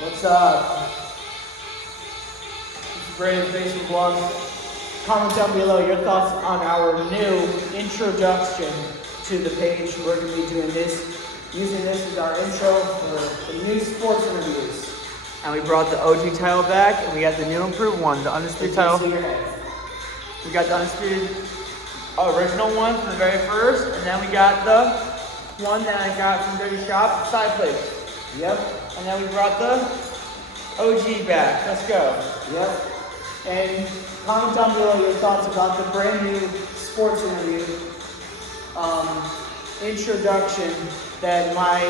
What's up? It's Braves Baseball Blogs. Comment down below your thoughts on our new introduction to the page. We're going to be doing this, using this as our intro for the new sports interviews. And we brought the OG title back, and we got the new improved one, the Undisputed title. We got the Undisputed original one from the very first, and then we got the one that I got from Dirty Shop, side plate. Yep. And then we brought the OG back. Let's go. Yep. And comment down below your thoughts about the brand new sports interview introduction that my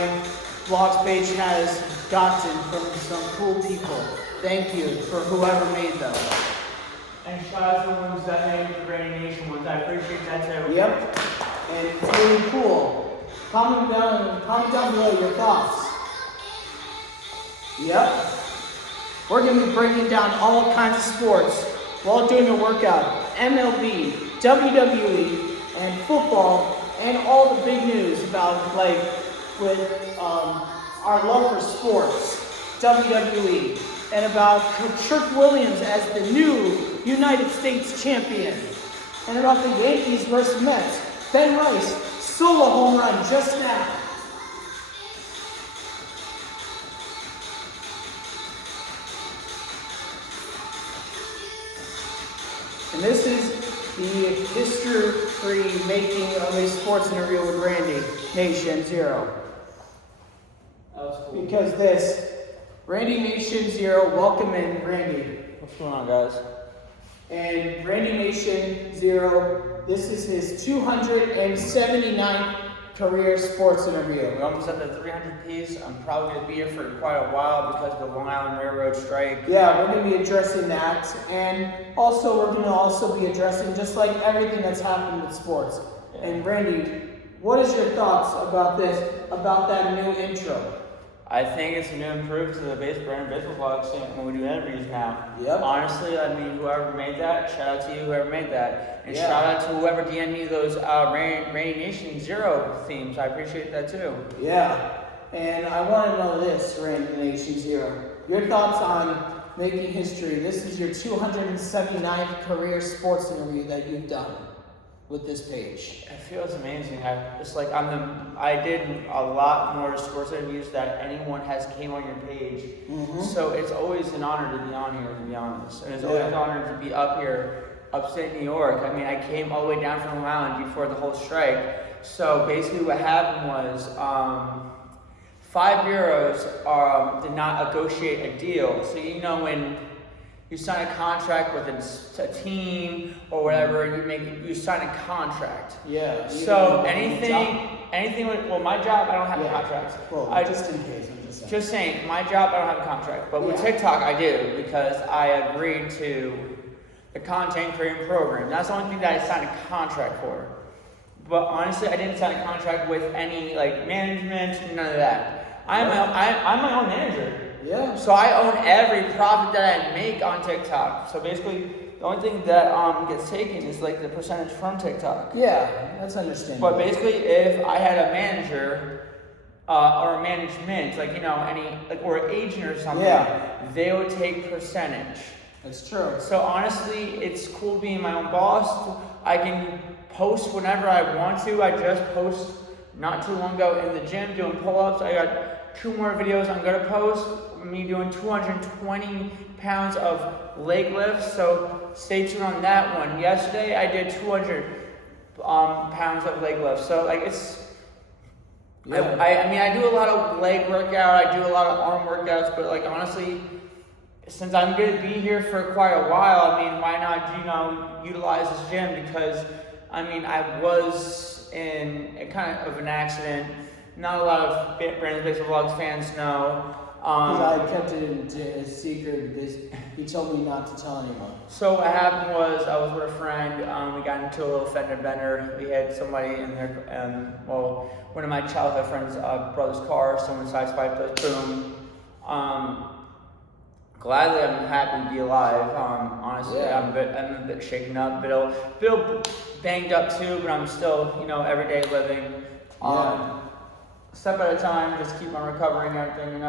blogs page has gotten from some cool people. Thank you for whoever made them. And shout out to the ones that made the Brand Nation ones. I appreciate that too. Yep. And it's really cool. Comment down below your thoughts. Yep. We're going to be breaking down all kinds of sports while doing a workout. MLB, WWE, and football, and all the big news about, with our love for sports, WWE, and about Kirk Williams as the new United States champion, and about the Yankees versus Mets. Ben Rice, solo home run just now. And this is the history making of a sports interview with Randy Nation Zero. That was cool. Because this, Randy Nation Zero, welcome in Randy. What's going on, guys? And Randy Nation Zero, this is his 279th career sports interview. We're almost at the 300 piece. I'm probably going to be here for quite a while because of the Long Island Railroad strike. Yeah, we're going to be addressing that. And also, we're going to also be addressing just like everything that's happened with sports. Yeah. And Randy, what is your thoughts about this, about that new intro? I think it's a new improvement to the brand baseball blogs when we do interviews now. Yep. Honestly, I mean, whoever made that, shout out to you, whoever made that. And shout out to whoever DM'd me those Randy Nation Zero themes. I appreciate that too. Yeah. And I want to know this, Randy Nation Zero. Your thoughts on making history. This is your 279th career sports interview that you've done with this page. It feels amazing. I did a lot more sports interviews that anyone has came on your page. Mm-hmm. So it's always an honor to be on here, to be honest. And it's always an honor to be up here, upstate New York. I mean, I came all the way down from Long Island before the whole strike. So basically what happened was 5 bureaus did not negotiate a deal. So when you sign a contract with a team or whatever, you sign a contract. Yeah. So anything with, my job, I don't have a contract. Well, just in case, I'm just saying. Just saying, my job, I don't have a contract. But with TikTok, I do, because I agreed to the content creating program. That's the only thing that I signed a contract for. But honestly, I didn't sign a contract with any management, none of that. I'm my own manager. Yeah. So I own every profit that I make on TikTok. So basically, the only thing that gets taken is the percentage from TikTok. Yeah, that's understandable. But basically, if I had a manager or a management, or an agent or something, they would take percentage. That's true. So honestly, it's cool being my own boss. I can post whenever I want to. I just post not too long ago in the gym doing pull-ups. I got 2 more videos I'm gonna post. Me doing 220 pounds of leg lifts. So stay tuned on that one. Yesterday I did 200 pounds of leg lifts. So it's. Yeah. I do a lot of leg workout. I do a lot of arm workouts. But honestly, since I'm gonna be here for quite a while, why not utilize this gym? Because I was in a kind of an accident. Not a lot of Brandon Baseball Vlogs fans know. Because I kept it a secret because he told me not to tell anyone. So what happened was I was with a friend. We got into a little fender bender. We had somebody in there. One of my childhood friends' brother's car. Someone sideswiped us. Boom. Gladly, I'm happy to be alive. Honestly, I'm a bit shaken up, bit banged up too, but I'm still, everyday living. step at a time, just keep on recovering everything,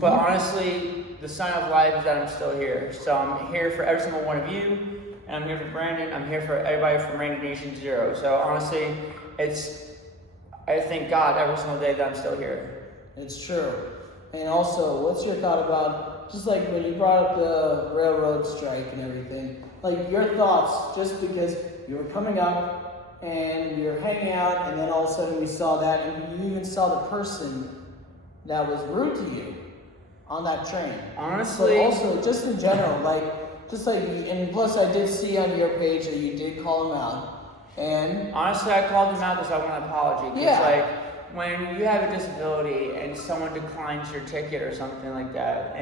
But honestly, the sign of life is that I'm still here. So I'm here for every single one of you, and I'm here for Brandon. I'm here for everybody from Rainy Nation Zero. So honestly, I thank God every single day that I'm still here. It's true. And also, what's your thought about, just like when you brought up the railroad strike and everything, like your thoughts, just because you were coming up and you were hanging out, and then all of a sudden we saw that, and you even saw the person that was rude to you on that train. Honestly. But also, just in general, and plus I did see on your page that you did call him out. And honestly, I called him out because I want an apology. Because when you have a disability and someone declines your ticket or something like that,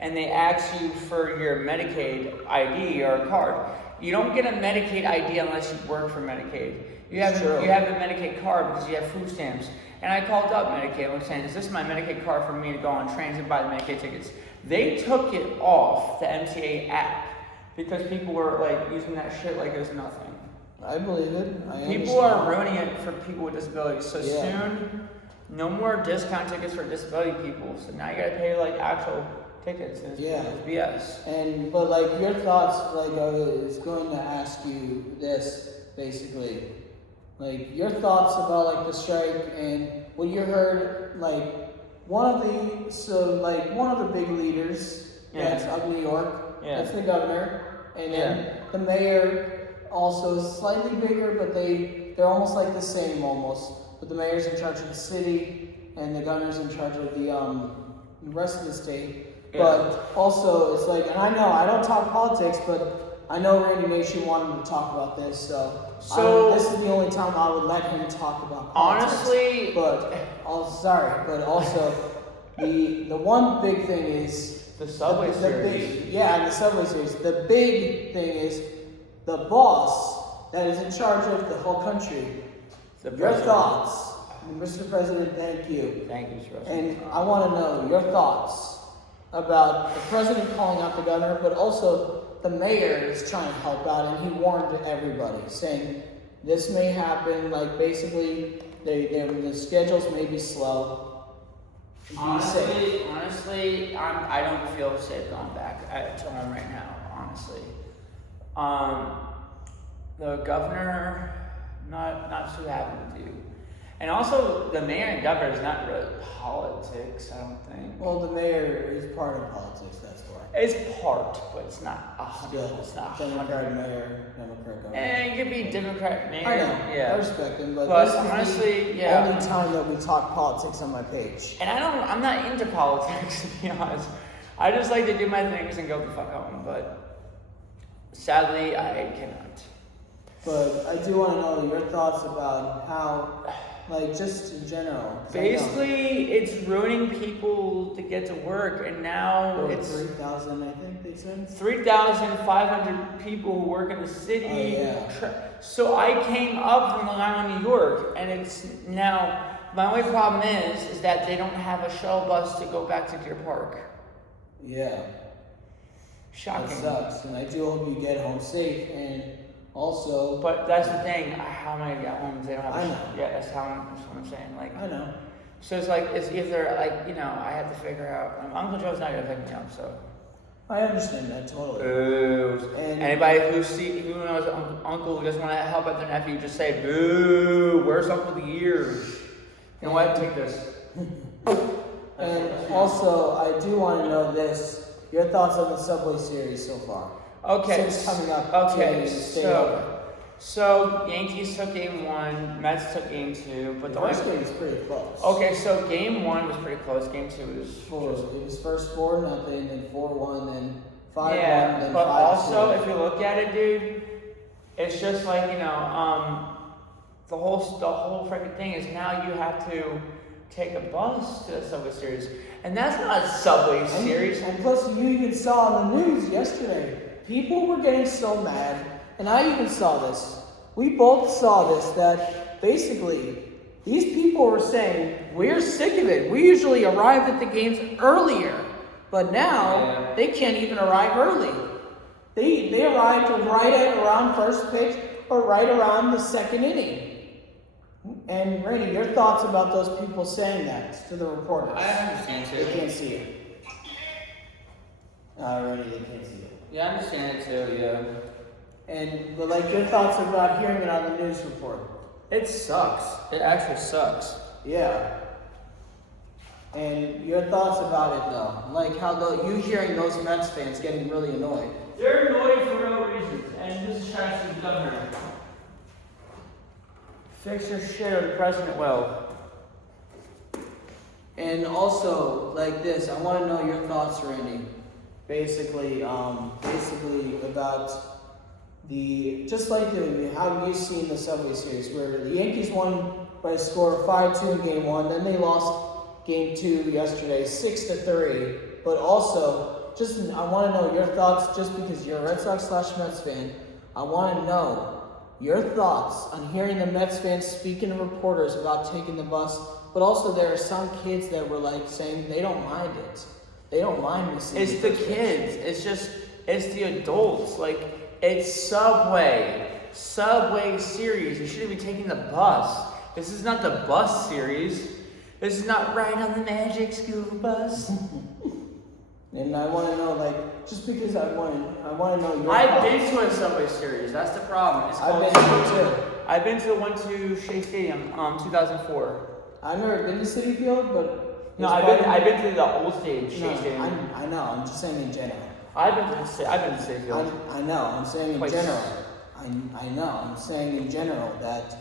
and they ask you for your Medicaid ID or a card, you don't get a Medicaid ID unless you work for Medicaid. You have a Medicaid card because you have food stamps. And I called up Medicaid. I'm saying, is this my Medicaid card for me to go on trains and buy the Medicaid tickets? They took it off the MTA app because people were like using that shit like it was nothing. I believe it. People are ruining it for people with disabilities. So soon, no more discount tickets for disability people. So now you gotta pay like actual tickets. It's BS. But like your thoughts, like I was going to ask you this basically. Like your thoughts about like the strike and what you heard, like one of the big leaders that's of New York, that's the governor, and then the mayor also is slightly bigger, but they're almost like the same almost. But the mayor's in charge of the city and the governor's in charge of the rest of the state. Yeah. But also it's like, and I know I don't talk politics, but I know Randy Nation wanted to talk about this, so this is the only time I would let him talk about politics. Honestly, but also the one big thing is the Subway series. The Subway series. The big thing is the boss that is in charge of the whole country. Your thoughts, Mr. President? Thank you. Thank you, Mr. President. And I want to know your thoughts about the president calling out the governor, but also the mayor is trying to help out, and he warned everybody, saying this may happen. Like basically, the schedules may be slow. Honestly, I don't feel safe going back to home right now. Honestly, the governor, not too happy with you. And also, the mayor and governor is not really politics, I don't think. Well, the mayor is part of politics, that's why. It's part, but it's not 100%. It's not Democrat mayor, Democrat governor. And it could be Democrat mayor. I know, yeah. I respect him, but Plus, this is honestly, the only time that we talk politics on my page. And I'm not into politics, to be honest. I just like to do my things and go the fuck home, but sadly, I cannot. But I do want to know your thoughts about how, like, just in general. Basically, it's ruining people to get to work, and now it's 3,000, I think they said. 3,500 people who work in the city. Oh, yeah. So I came up from Long Island, New York, and it's now, my only problem is that they don't have a shuttle bus to go back to Deer Park. Yeah. Shocking. That sucks, and I do hope you get home safe, and also... But that's the thing, how am I gonna get home if they don't have I a know. Yeah, that's what I'm saying. Like, I know. So it's like, it's either, like, I have to figure out, Uncle Joe's not gonna pick me up, so. I understand that totally. Boo. And anybody who knows Uncle who doesn't want to help out their nephew, just say, boo, where's Uncle the Year? You know what, take this. And also, I do want to know this, your thoughts on the Subway series so far. Okay. Since coming up so Yankees took game 1, Mets took game 2, but the first game was pretty close. Okay, so game 1 was pretty close. Game 2 was It was first 4-0, then 4-1, then 5-1, yeah, then 5-2. but also if you look at it, dude, it's just like the whole freaking thing is now you have to take a bus to the Subway Series, and that's not a Subway Series. And plus, you even saw on the news yesterday, people were getting so mad. And I even saw this. We both saw this, that basically these people were saying, we're sick of it. We usually arrive at the games earlier. But now they can't even arrive early. They arrived right at around first pitch or right around the second inning. And Randy, your thoughts about those people saying that to the reporters? I understand too. They can't see it. Randy, they can't see it. Yeah, I understand it too, yeah. But like your thoughts about hearing it on the news report? It sucks. It actually sucks. Yeah. And your thoughts about it though? Like how you hearing those Mets fans getting really annoyed? They're annoyed for no reason, and this is trash to the governor. Fix your shit or the president will. And also, like this, I want to know your thoughts, Randy. Basically about how you've seen the Subway Series, where the Yankees won by a score of 5-2 in Game 1, then they lost Game 2 yesterday, 6-3. But also, I want to know your thoughts, just because you're a Red Sox/Mets fan. I want to know your thoughts on hearing the Mets fans speaking to reporters about taking the bus, but also there are some kids that were like saying they don't mind it. They don't mind missing. It's the kids. It's the adults. Like, it's Subway Series. You shouldn't be taking the bus. This is not the bus series. This is not Ride on the Magic School Bus. And I want to know, like, just because I want to know your I've thoughts. been to a Subway Series. That's the problem. I've been to it too. I've been to the one to Shea Stadium, 2004. I've never been to City Field, but No, I've been to the old stage, Shea Stadium. I know. I'm just saying in general. I've been to City Field. I know. I'm saying in Twice. general. I know. I'm saying in general that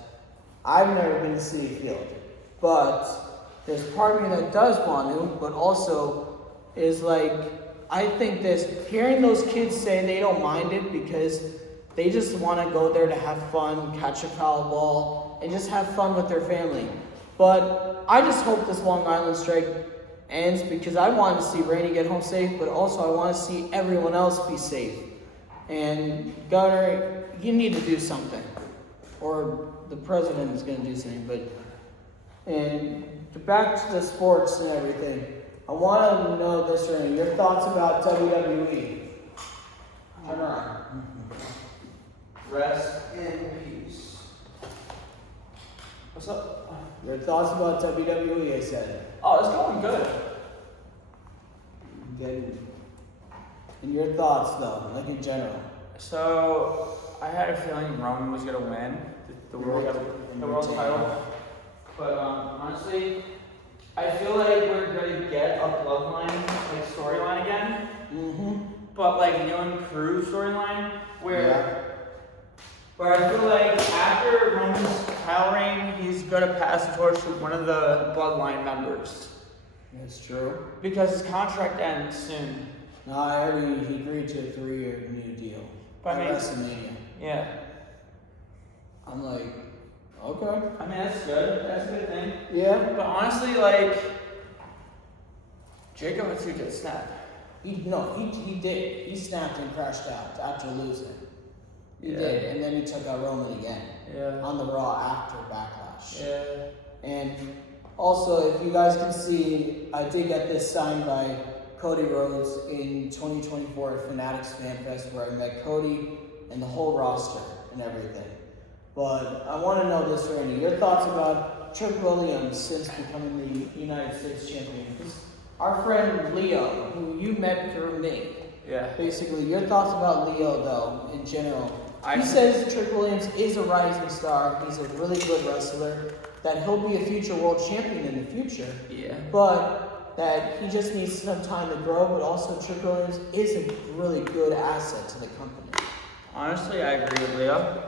I've never been to City Field, but there's part of me that does want to, but also is like, I think hearing those kids say they don't mind it because they just want to go there to have fun, catch a foul ball, and just have fun with their family. But I just hope this Long Island strike ends because I want to see Rainey get home safe, but also I want to see everyone else be safe. And Governor, you need to do something. Or the president is going to do something. And back to the sports and everything. I want to know this, Rainey. Your thoughts about WWE. Turn around. Rest in peace. What's up? Your thoughts about WWE, I said. Oh, it's going good. Good. And your thoughts, though, like in general. So, I had a feeling Roman was going to win the world title. But honestly, I feel like we're going to get a bloodline storyline again. Mm-hmm. But new and improved storyline where I feel like after Roman's title reign, he's going to pass the torch to one of the bloodline members. That's true. Because his contract ends soon. No, I heard he agreed to a 3-year new deal. But At WrestleMania. Yeah. I'm like, okay. I mean, that's good. That's a good thing. Yeah. But honestly, Jacob Fatu did snap. He did. He snapped and crashed out after losing. He Yeah. did. And then he took out Roman again. Yeah. On the Raw after Backlash. Yeah. And also, if you guys can see, I did get this signed by Cody Rhodes in 2024 at Fanatics Fan Fest, where I met Cody and the whole roster and everything. But I want to know this, Randy. Your thoughts about Trick Williams since becoming the United States champion? Our friend Leo, who you met through me. Yeah. Basically, your thoughts about Leo, though, in general. He says Trick Williams is a rising star. He's a really good wrestler. That he'll be a future world champion in the future. Yeah. But that he just needs some time to grow. But also, Trick Williams is a really good asset to the company. Honestly, I agree with Leo.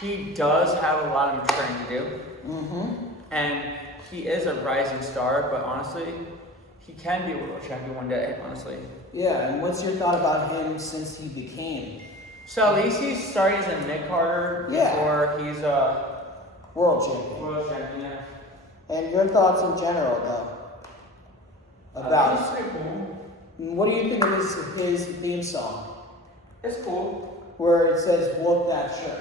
He does have a lot of maturing to do. Mm-hmm. And he is a rising star, but honestly, he can be a world champion one day, honestly. Yeah, and what's your thought about him since he became? So at least he's starting as a mid-carder before he's a world champion. World champion, yeah. And your thoughts in general, though? About it's pretty cool. What do you think of his theme song? It's cool. Where it says, "Whoop that shirt."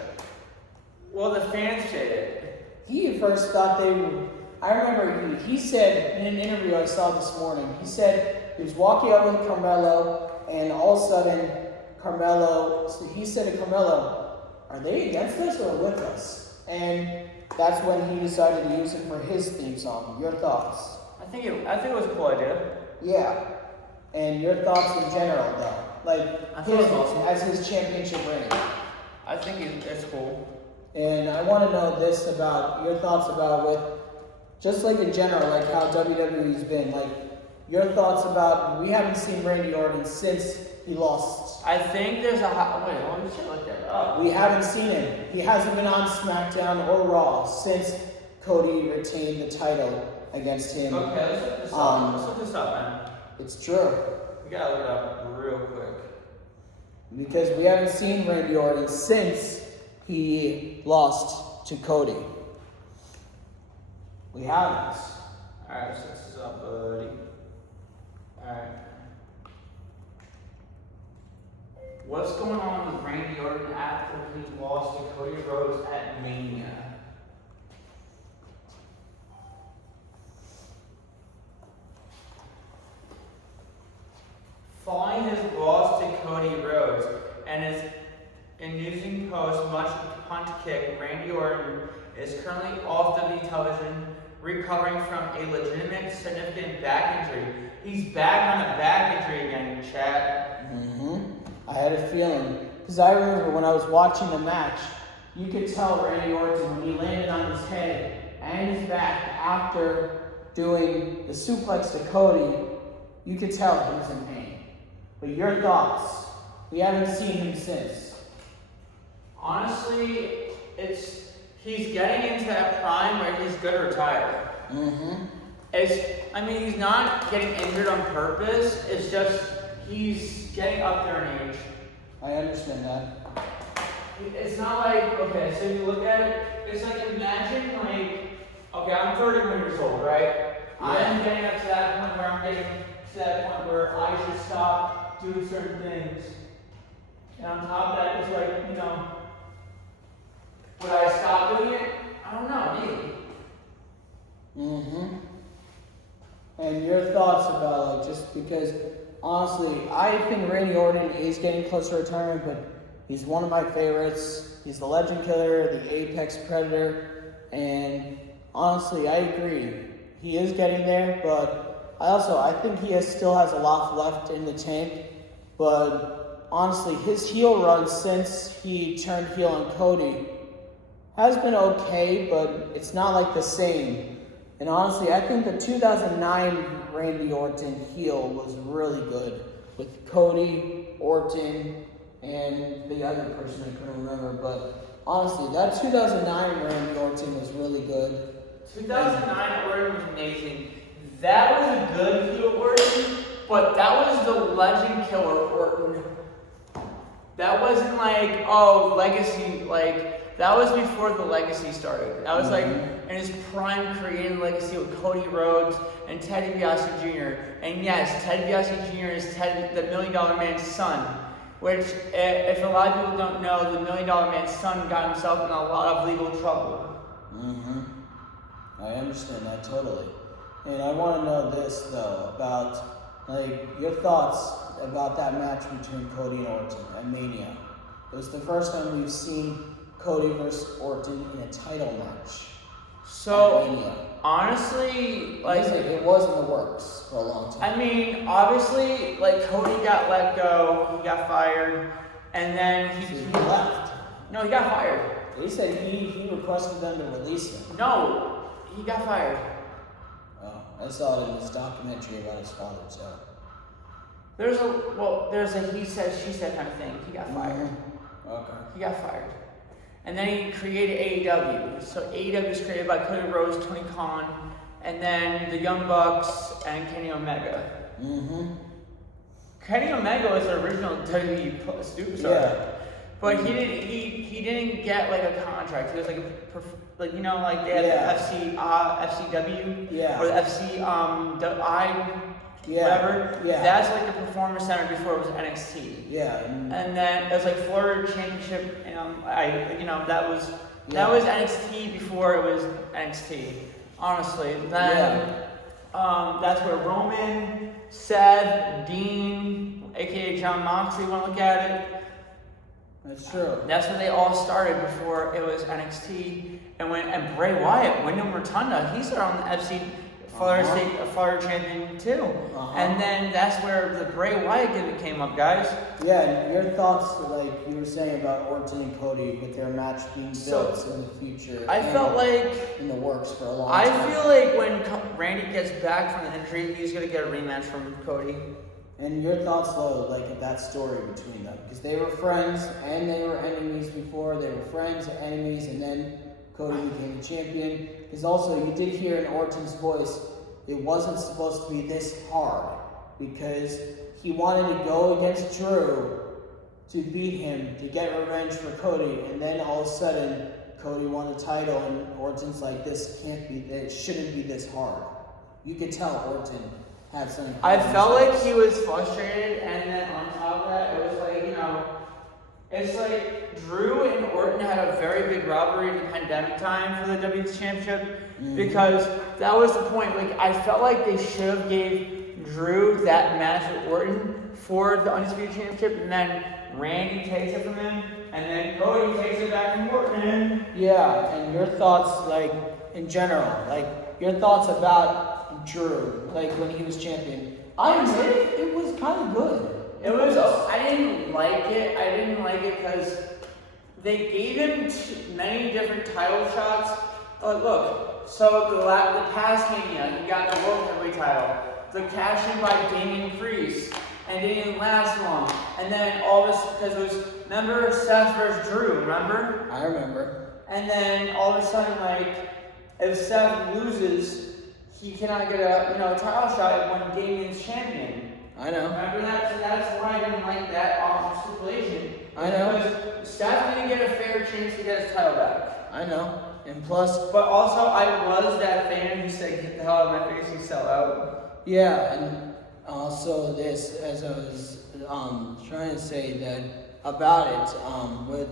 Well, the fans did it. He at first thought they would. I remember he said in an interview I saw this morning, he said he was walking out with Carmelo, and all of a sudden, he said to Carmelo, "Are they against us or with us?" And that's when he decided to use it for his theme song. Your thoughts? I think it was a cool idea. Yeah. And your thoughts in general, though? Like, I thought it was awesome. as his championship reign. I think it's cool. And I want to know this about your thoughts about with, just like in general, like how WWE's been. Like, your thoughts about, we haven't seen Randy Orton since he lost. I think there's a, wait, let me check like that up. We haven't seen him. He hasn't been on SmackDown or Raw since Cody retained the title against him. Okay, let's look this up. Let's look this up, man. It's true. We gotta look it up real quick. Because we haven't seen Randy Orton since he lost to Cody. We haven't. Alright, let's look this up, buddy. Alright. What's going on with Randy Orton after he lost to Cody Rhodes at Mania? Following his loss to Cody Rhodes and his amusing post, much punt kick, Randy Orton is currently off WWE television, recovering from a legitimate, significant back injury. He's back on a back injury again, chat. I had a feeling. Because I remember when I was watching the match, you could tell Randy Orton when he landed on his head and his back after doing the suplex to Cody, you could tell he was in pain. But your thoughts? We haven't seen him since. Honestly, he's getting into that prime where he's good to retire. He's not getting injured on purpose. It's just he's getting up there in age. I understand that. It's not like, okay, so you look at it, it's like imagine like, okay, I'm 31 years old, right? Yeah. I'm getting up to that point where I'm getting to that point where I should stop doing certain things. And on top of that, it's like, would I stop doing it? I don't know, maybe. And your thoughts about, like, just because, honestly, I think Randy Orton is getting close to retirement, but he's one of my favorites. He's the legend killer, the apex predator, and honestly, I agree. He is getting there, but I think he still has a lot left in the tank. But honestly, his heel run since he turned heel on Cody has been okay, but it's not like the same. And honestly, I think the 2009 Randy Orton heel was really good with Cody, Orton, and the other person I couldn't remember. But honestly, that 2009 Randy Orton was really good. 2009 Orton was amazing. That was a good heel Orton, but that was the legend killer Orton. That wasn't like, legacy, like, that was before the legacy started. That was like in his prime creative legacy with Cody Rhodes and Ted DiBiase Jr. And yes, Ted DiBiase Jr. is the $1 Million Man's son, which, if a lot of people don't know, the $1 Million Man's son got himself in a lot of legal trouble. I understand that totally. And I want to know this, though, about, like, your thoughts about that match between Cody and Orton at Mania. It was the first time we've seen Cody versus Orton in a title match. So, at Mania. Honestly, like, it was in the works for a long time. I mean, obviously, like, Cody got let go, he got fired, and then he left. No, he got fired. They said he requested them to release him. No, he got fired. Oh, I saw it in his documentary about his father, too. There's a he said, she said kind of thing. He got fired. Okay. He got fired. And then he created AEW. So AEW was created by Cody Rhodes, Tony Khan, and then the Young Bucks and Kenny Omega. Kenny Omega was the original WWE superstar. Yeah. But he didn't get like a contract. He was like they had the FCW or the whatever. Yeah. That's like the Performance Center before it was NXT. Yeah. And then it was like Florida Championship. That was NXT before it was NXT. Honestly, then that's where Roman, Seth, Dean, aka John Moxley, want to look at it. That's true. That's when they all started before it was NXT. And Bray Wyatt, Wyndham Rotunda, he started on the FC Florida champion too. And then that's where the Bray Wyatt gimmick came up, guys. Yeah, and your thoughts, like you were saying about Orton and Cody, with their match being built in the future. I felt like in the works for a long time. I feel like when Randy gets back from the injury, he's gonna get a rematch from Cody. And your thoughts, though, like of that story between them, because they were friends and they were enemies before. They were friends and enemies, and then Cody became the champion. Because also, you did hear in Orton's voice, it wasn't supposed to be this hard, because he wanted to go against Drew to beat him, to get revenge for Cody, and then all of a sudden, Cody won the title, and Orton's like, it shouldn't be this hard. You could tell Orton had something. I felt like he was frustrated, and then on top of that, it was like, it's like Drew and Orton had a very big rivalry in the pandemic time for the WWE Championship, because that was the point. Like, I felt like they should have gave Drew that match with Orton for the Undisputed Championship, and then Randy takes it from him, and then Cody takes it back from Orton. Yeah, and your thoughts, like, in general, like, your thoughts about Drew, like, when he was champion. I admit it was kind of good. I didn't like it. I didn't like it because they gave him many different title shots. Look, so the past Mania, he got the World Heavyweight title. The cash in by Damian Priest, and it didn't last long. And then all this, because it was, remember Seth versus Drew, remember? I remember. And then all of a sudden, like, if Seth loses, he cannot get a title shot when Damian's champion. I know. Remember that? So that's why I didn't like that stipulation. I know. Because Seth didn't get a fair chance to get his title back. I know. And plus... But also, I was that fan who said, get the hell out of my face, you sell out. Yeah, and also this, as I was trying to say that about it, with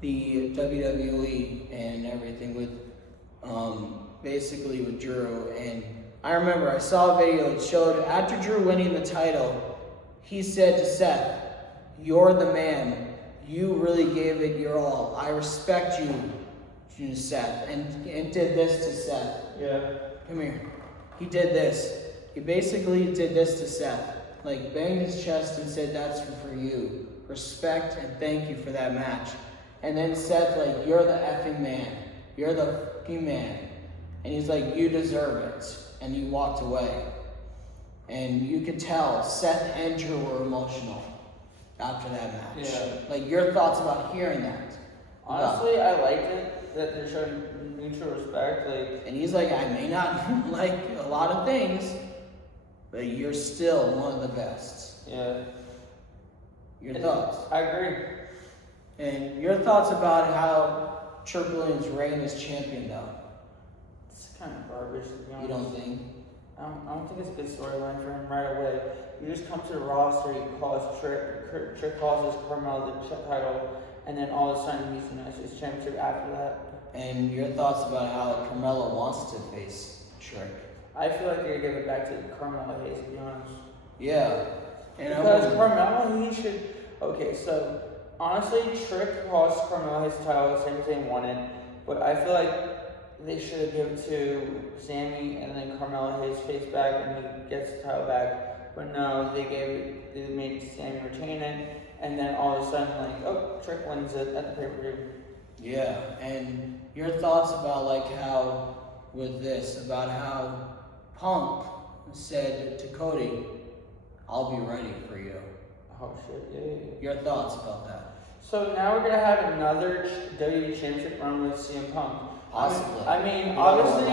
the WWE and everything, with basically with Drew, and I remember I saw a video that showed after Drew winning the title, he said to Seth, "You're the man. You really gave it your all. I respect you, Seth." And did this to Seth. Yeah. Come here. He did this. He basically did this to Seth. Like, banged his chest and said, "That's for you. Respect and thank you for that match." And then Seth, like, "You're the effing man. You're the fucking man." And he's like, "You deserve it." And he walked away. And you could tell Seth and Drew were emotional after that match. Yeah. Like, your thoughts about hearing that? Honestly, I liked it that they're showing mutual respect. Like, and he's like, "I may not like a lot of things, but you're still one of the best." Yeah. Your thoughts? I agree. And your thoughts about how Triple H's reign as champion, though? It's kind of garbage, to be honest. You don't think? I don't think it's a good storyline for him right away. You just come to the roster, you call us Trick calls us Carmelo the title, and then all of a sudden he's his championship after that. And your thoughts about how Carmelo wants to face Trick? I feel like they're gonna give it back to Carmelo Hayes, to be honest. Yeah. And because Carmelo, he should. Okay, so honestly, Trick cost Carmelo his title the same as they wanted, but I feel like they should have given it to Sammy and then Carmelo his face back and he gets the title back. But no, they made Sammy retain it, and then all of a sudden, like, oh, Trick wins it at the pay-per-view. Yeah, and your thoughts about, like, how, with this, about how Punk said to Cody, "I'll be ready for you." Oh, shit, yeah. Your thoughts about that? So now we're going to have another WWE Championship run with CM Punk. Possibly. I mean, obviously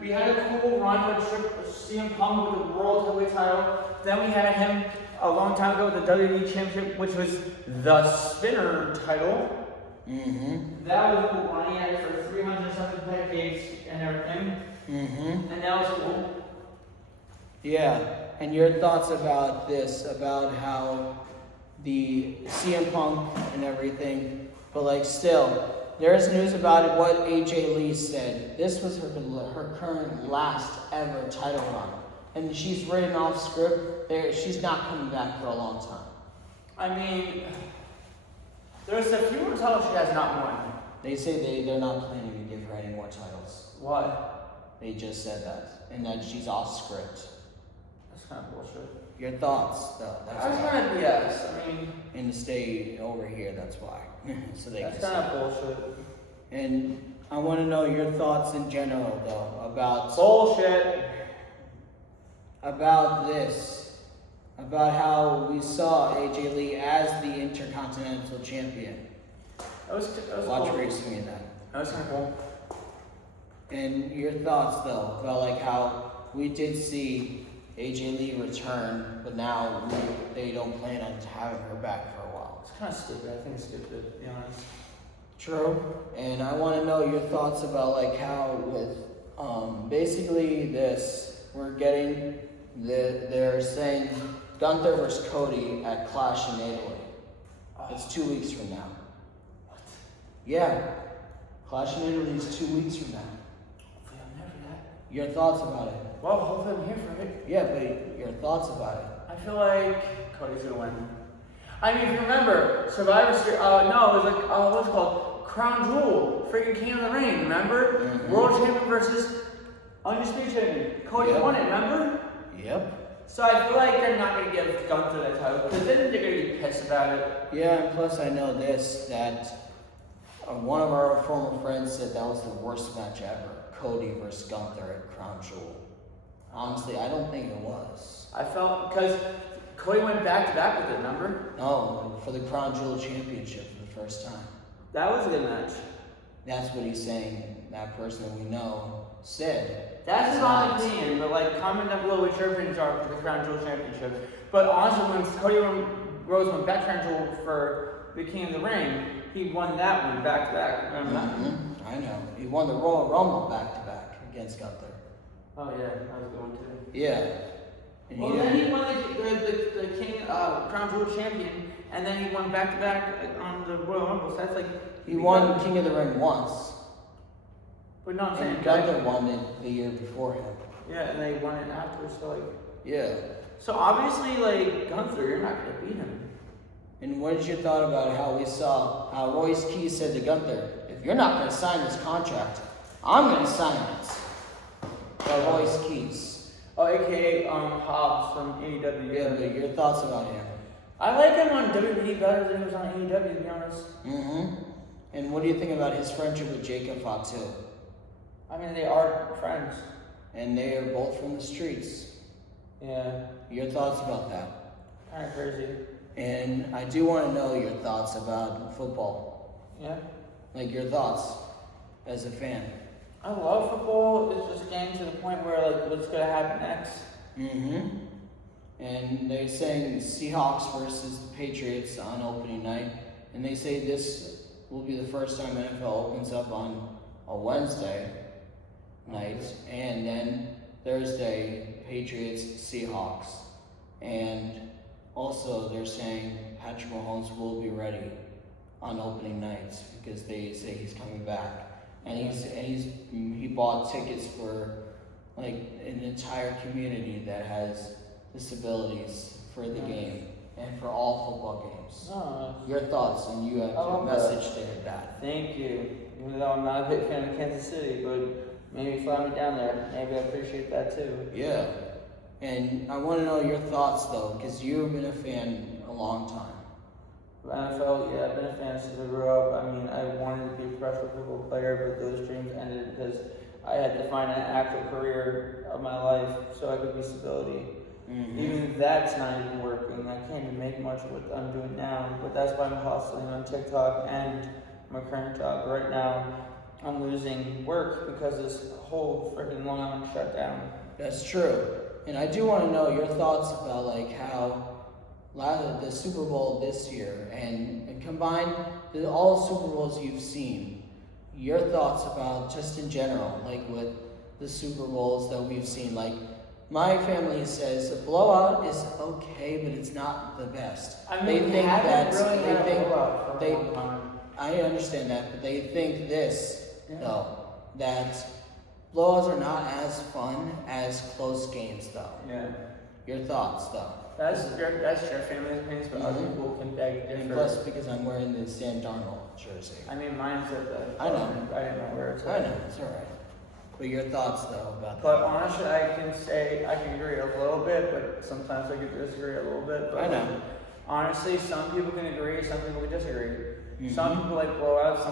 we had a cool run with CM Punk with the World Heavyweight title. Then we had him a long time ago with the WWE Championship, which was the Spinner title. Mm-hmm. That was cool. Running at it for 300-something decades and everything. Mm-hmm. And that was cool. Yeah. And your thoughts about this, about how the CM Punk and everything, but like still, there's news about it, what AJ Lee said. This was her current last ever title run. And she's written off script. She's not coming back for a long time. I mean, there's a few more titles she has not won. They say they're not planning to give her any more titles. Why? They just said that. And that she's off script. That's kind of bullshit. Your thoughts, though. That's kind of BS. I mean... And to stay over here, that's why. So they that's can kind of bullshit. And I want to know your thoughts in general, though, about... Bullshit. About this. About how we saw AJ Lee as the Intercontinental Champion. That was Watch cool. racing in that. That was kind of cool. And your thoughts, though, about like how we did see AJ Lee return, but now they don't plan on having her back for a while. It's kind of stupid. I think it's stupid, to be honest. True. And I want to know your thoughts about like how with basically this, we're getting they're saying Gunther versus Cody at Clash in Italy. It's 2 weeks from now. What? Yeah. Clash in Italy is 2 weeks from now. Hopefully I'm there for that. Your thoughts about it? Well, hopefully I'm here for it. Yeah, but your thoughts about it? I feel like Cody's gonna win. I mean, if you remember, Survivor Series, no, it was like, what's it called? Crown Jewel, freaking King of the Ring, remember? Mm-hmm. World Champion versus Undisputed Champion. Cody won it, remember? Yep. So I feel like they're not gonna give Gunther that title, because then they're gonna be pissed about it. Yeah, and plus I know this, that one of our former friends said that was the worst match ever. Cody versus Gunther at Crown Jewel. Honestly, I don't think it was. I felt, because Cody went back to back with it, remember? No, for the Crown Jewel Championship for the first time. That was a good match. That's what he's saying. That person that we know said. That's his own opinion, but like, comment down below what your opinions are for the Crown Jewel Championship. But honestly, when Cody Rhodes went back to Crown Jewel for the King of the Ring, he won that one back to back. Remember that? I know. He won the Royal Rumble back to back against Gunther. Oh yeah, that was a good one too. Yeah. And Well, then he won the King Crown Jewel Champion, and then he won back to back on the Royal Rumble. So that's like he won King of the Ring once. But no, I'm saying And Gunther won it the year before him. yeah, and they won it afterwards. So like Yeah. so obviously like Gunther, you're not gonna beat him. And what is your thought about how we saw how Royce Keys said to Gunther, if you're not going to sign this contract, I'm going to sign it. Royce Keys. Oh, aka Hobbs from AEW. Yeah, but your thoughts about him? I like him on WWE better than he was on AEW, to be honest. And what do you think about his friendship with Jacob Fatu? I mean, they are friends. And they are both from the streets. Yeah. Your thoughts about that? Kind of crazy. And I do want to know your thoughts about football. Yeah. Like your thoughts as a fan. I love football. It's just getting to the point where like, what's gonna happen next? And they're saying Seahawks versus the Patriots on opening night. And they say this will be the first time NFL opens up on a Wednesday night. And then Thursday, Patriots, Seahawks. And also they're saying Patrick Mahomes will be ready on opening nights because they say he's coming back. And he bought tickets for like an entire community that has disabilities for the game and for all football games. Oh. Your thoughts, and you have to message their dad. Thank you. Even though I'm not a big fan of Kansas City, but maybe fly me down there. Maybe I appreciate that too. Yeah. And I want to know your thoughts though, because you've been a fan a long time. NFL, yeah, I've been a fan since I grew up. I mean, I wanted to be a professional football player, but those dreams ended because I had to find an active career of my life so I could be stability. Even that's not even working. I can't even make much of what I'm doing now, but that's why I'm hustling on TikTok and my current job. Right now, I'm losing work because this whole freaking Long Island shutdown. That's true. And I do want to know your thoughts about like how the Super Bowl this year and combine all the Super Bowls you've seen, your thoughts about just in general, like with the Super Bowls that we've seen. Like my family says a blowout is okay, but it's not the best. I mean, they think that's really I understand that, but they think this though, that blowouts are not as fun as close games though. Yeah. Your thoughts though? That's your family's opinions, but other people can beg differ. And plus, because I'm wearing the Sam Darnold jersey. I mean, mine's at the. I know. I didn't know where it's at. I know, it's alright. But your thoughts, though, about that? But honestly, I can say I can agree a little bit, but sometimes I can disagree a little bit. But I know. Honestly, some people can agree, some people can disagree. Some people like blowouts,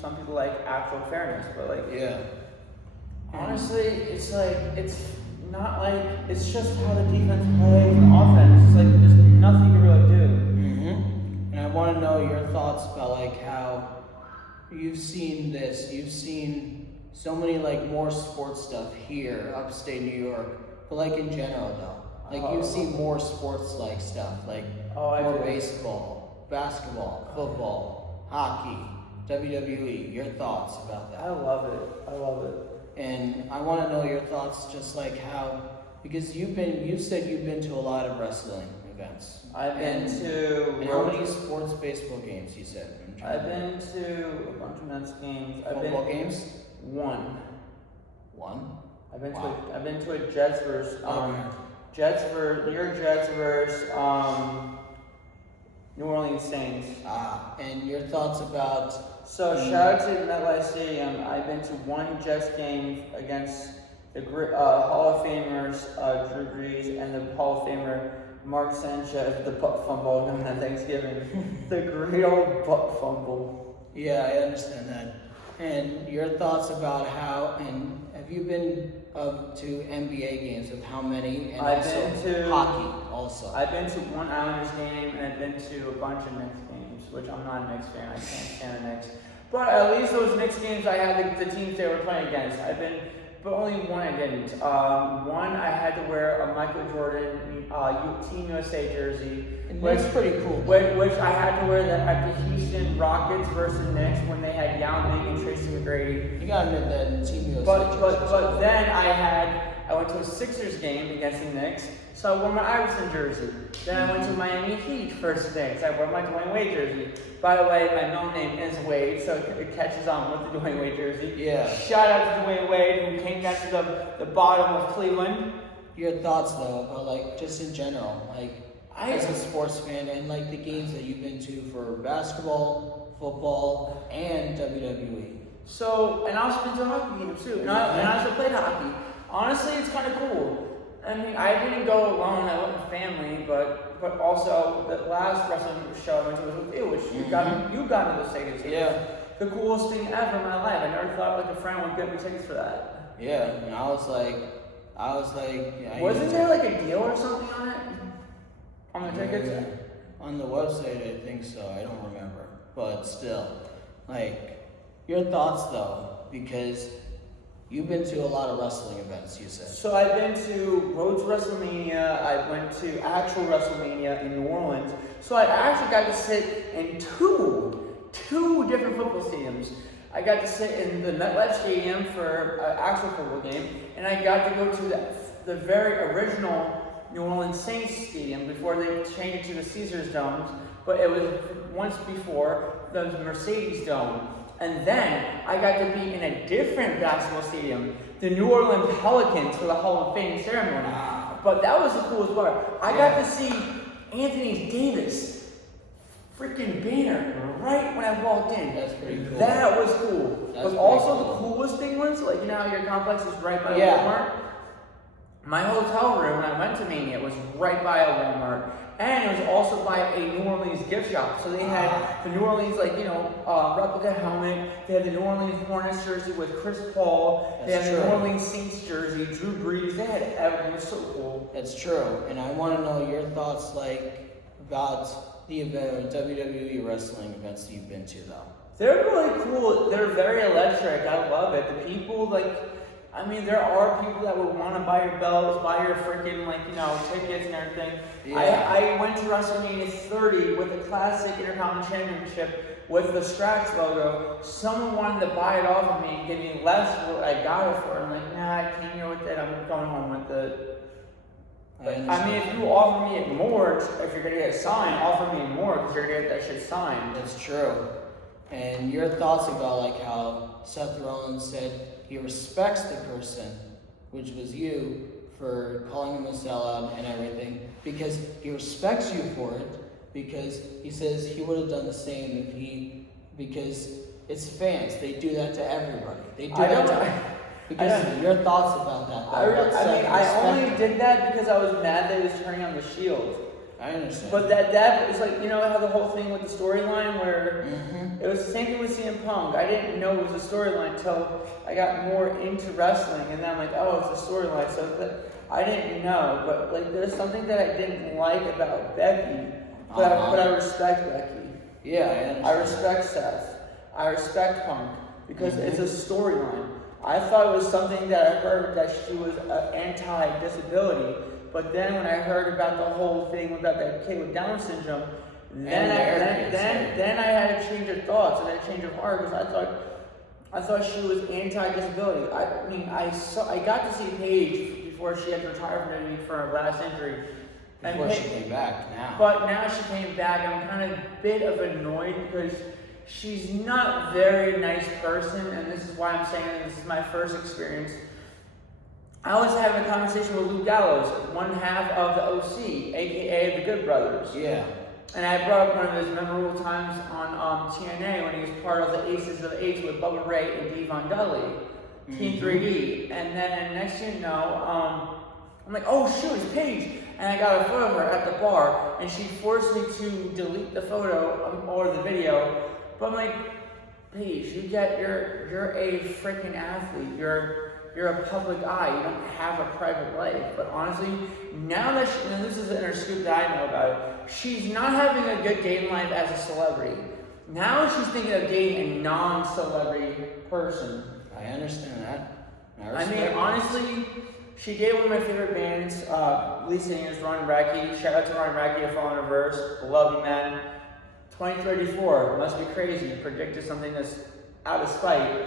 some people like actual fairness. But like, yeah. Honestly, it's like it's not like it's just how the defense plays and offense. It's like there's nothing you can really do. And I want to know your thoughts about like how you've seen this. You've seen so many like more sports stuff here, upstate New York, but like in general though, like you see more sports like stuff, like more baseball, basketball, football, hockey, WWE. Your thoughts about that? I love it. And I want to know your thoughts, just like how, because you said you've been to a lot of wrestling events. I've been to. And how many sports baseball games you said? I've been to a bunch of men's games. Football games? One. Wow. I've been to a Jets versus New York Jets versus New Orleans Saints. And your thoughts about? So shout out to MetLife Stadium. I've been to one Jets game against the Hall of Famers Drew Brees and the Hall of Famer Mark Sanchez, the butt fumble on Thanksgiving. The great old butt fumble. Yeah, I understand that. And your thoughts about how, and have you been to NBA games with how many? And I've been to hockey also. I've been to one Islanders game and I've been to a bunch of Knicks games, which I'm not a Knicks fan. I can't stand the Knicks. But at least those Knicks games I had the teams they were playing against. But only one I didn't. One I had to wear a Michael Jordan Team USA jersey. That's pretty cool. Which I had to wear that at the Houston Rockets versus Knicks when they had Yao Ming and Tracy McGrady. You gotta admit that Team USA. But then I went to a Sixers game against the Knicks, so I wore my Iverson jersey. Then I went to Miami Heat versus Knicks. I wore my Dwayne Wade jersey. By the way, my middle name is Wade, so it catches on with the Dwayne Wade jersey. Yeah. Shout out to Dwayne Wade, who came down to the bottom of Cleveland. Your thoughts though about like just in general, like as a sports fan and like the games that you've been to for basketball, football, and WWE. So, and I also been to hockey games too, and I also played hockey. Honestly, it's kind of cool. I mean, I didn't go alone. I went with family, but also the last wrestling show I went to was with you, which you got me the tickets. Yeah. The coolest thing ever in my life. I never thought like a friend would get me tickets for that. Yeah, and I was like, yeah, wasn't there like a deal or something on it? On the tickets? On the website, I think so. I don't remember, but still, like, your thoughts though, because you've been to a lot of wrestling events, you said. So I've been to Rhodes WrestleMania. I went to actual WrestleMania in New Orleans. So I actually got to sit in two different football stadiums. I got to sit in the MetLife Stadium for an actual football game, and I got to go to the very original New Orleans Saints Stadium before they changed it to the Caesars Domes, but it was once before the Mercedes Dome. And then I got to be in a different basketball stadium, the New Orleans Pelicans, for the Hall of Fame ceremony. Wow. But that was the coolest part. I got to see Anthony Davis freaking banner right when I walked in. That's pretty cool. That was cool. But also the coolest thing was, like, you know how your complex is right by Walmart? My hotel room when I went to Mania was right by a Walmart. And it was also by a New Orleans gift shop. So they had the New Orleans, like, replica helmet. They had the New Orleans Hornets jersey with Chris Paul. They had the New Orleans Saints jersey, Drew Brees. They had everything. It was so cool. That's true. And I want to know your thoughts, like, about the WWE wrestling events that you've been to, though. They're really cool. They're very electric. I love it. The people, there are people that would want to buy your belts, buy your freaking, tickets and everything. Yeah. I went to WrestleMania 30 with the classic Intercontinental Championship with the Strax logo. Someone wanted to buy it off of me and give me less than what I got it for. I'm like, nah, I came here with it. I'm going home with it. If you offer me it more, if you're going to get it signed, offer me more because you're going to get that shit signed. That's true. And your thoughts about, like, how Seth Rollins said he respects the person, which was you, for calling him a sellout and everything, because he respects you for it, because he says he would have done the same because it's fans. They do that to everybody. They do your thoughts about that, though. I only did that because I was mad that he was turning on the Shield. I understand. But that is like, you know how the whole thing with the storyline where it was the same thing with CM Punk. I didn't know it was a storyline until I got more into wrestling, and then I'm like, oh, it's a storyline. So I didn't know, but like there's something that I didn't like about Becky, but I respect Becky. Yeah, I understand. I respect Seth. I respect Punk because it's a storyline. I thought it was something that I heard that she was anti-disability. But then when I heard about the whole thing about that kid with Down syndrome, then I had a change of thoughts and a change of heart because I thought she was anti-disability. I mean, I got to see Paige before she had retired from WWE for her last injury. Before she came back now. But now she came back. I'm kind of a bit of annoyed because she's not a very nice person, and this is why I'm saying this is my first experience. I was having a conversation with Luke Gallows, one half of the OC, aka the Good Brothers. Yeah. And I brought up one of his memorable times on TNA when he was part of the Aces of Eights with Bubba Ray and Devon Dudley, Team 3D. And then next thing you know, I'm like, oh shoot, it's Paige. And I got a photo of her at the bar, and she forced me to delete the photo or the video. But I'm like, Paige, you're a freaking athlete. You're a public eye. You don't have a private life. But honestly, now that this is an inner scoop that I know about it, she's not having a good dating life as a celebrity. Now she's thinking of dating a non-celebrity person. I understand that. I mean, honestly, she dated one of my favorite bands. Lead singer is Ron Racky. Shout out to Ron Racky of Fall in Reverse. Love you, man. 2034 must be crazy. Predicted something that's out of spite.